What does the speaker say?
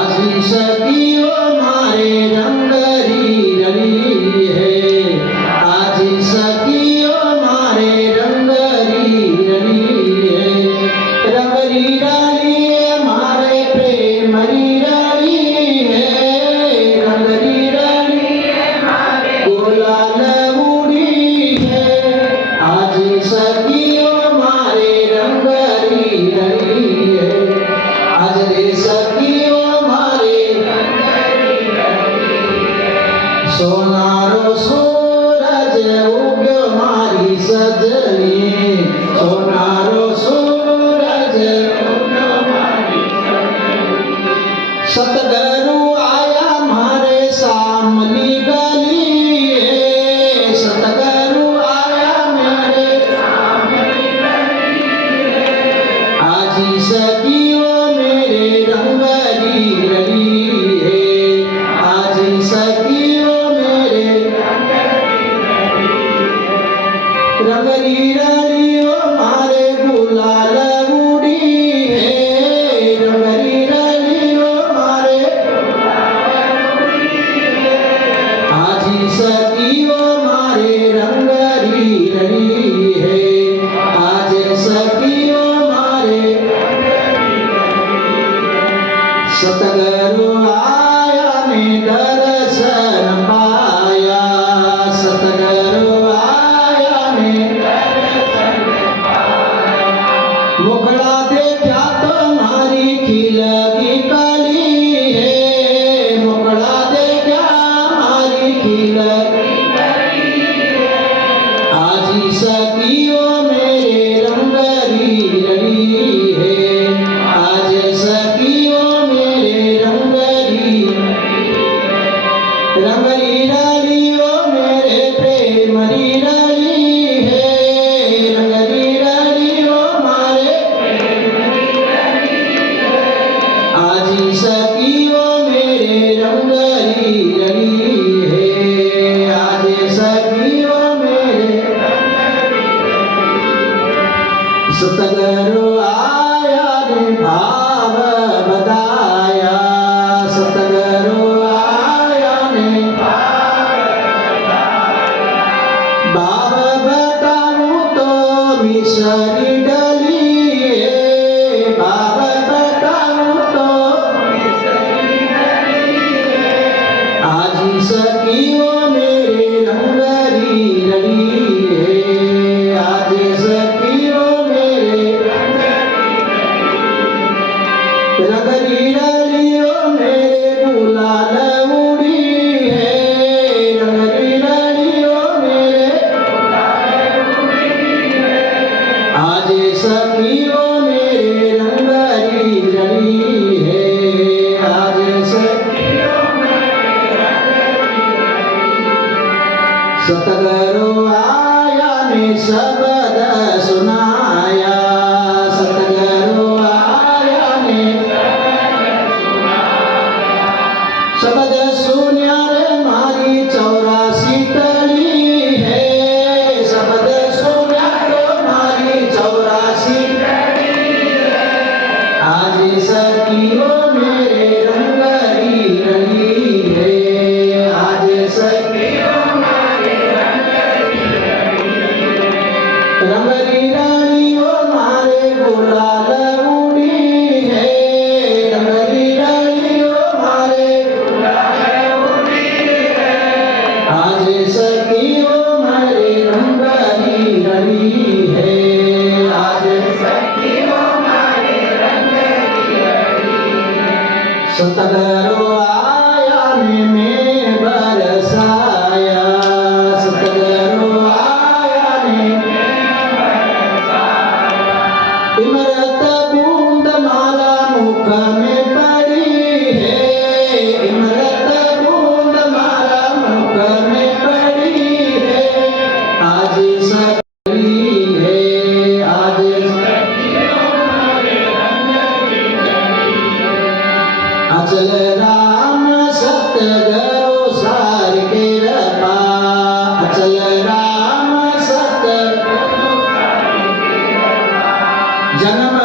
आजी सखियो मारे रंगरी रली है। आजी सखियो मारे रंगरी रली है। रंगरी रली है मारे प्रेमरी रली है। रंगरी रली है मारे गुलाल उड़ी है। आजी सखियो मारे रंगरी रली है। आज रे सखियो सोनारो सूरज उग्यो मारी सजनी। सोनारो सूरज उग्यो मारी सजनी। सतगुरु आया मारे सामली गली है। सतगुरु आया मेरे सामली गली है। आजी सखियो मेरे रंगरी रली है। आजी सखियो रंगरी रलियो मारे गुलाल उड़ी है। रंगरी रलियो मारे आजी सखियो मारे रंगरी रली है। आज सखियो मारे सतगुरु आया ने दर्शन पाया। सतगुरु मुखड़ा देखा तो मारी खिलगी कली है। मुखड़ा देखा मारी खिलगी कली है। आजी सखियो मेरे रंगरी रली है। आज सखियो मेरे रंगरी रंगरी रलियो मेरे प्रेमरी रली है। रंगरी रलियो आजी सखियो मेरे रंगरी रली है। आज सखियो मेरे सतगुरु आया ने भाव बताया। सतगुरु आया ने भाव बताऊं तो मिसरी डली है। भाव आजी सखियो मेरे रंगरी रली है। आज सखियो मेरे रंगरी रलियो मेरे गुलाल उड़ी है। रंगरी रलियो मेरे आज सखियो मेरे रंगरी रली है। आज सखियो सतगुरु आया ने शब्द सुनाया। सतगुरु आया ने शब्द सुनिया रे मारी 84 कली है। शब्द सुनिया तो मारी 84 कली है। आज सखियो मेरे रंगरी रली है। आज सखियो रंगरी रलियो मारे गुलाल उड़ी है। रंगरी रलियो मारे गुलाल उड़ी है। आज सखियो मारे रंगरी रली है। आज सखियो मारे रंगरी रली है। सतगुरु आया ने में बरसाया। सतगुरु आया ने इमरत बूंद माला मुख में पड़ी है। इमरत बूंद माला मुख में पड़ी है। आज सखी है। आज अचल राम सतगुरु सार के रपा। अचल राम सतगुरु जन्म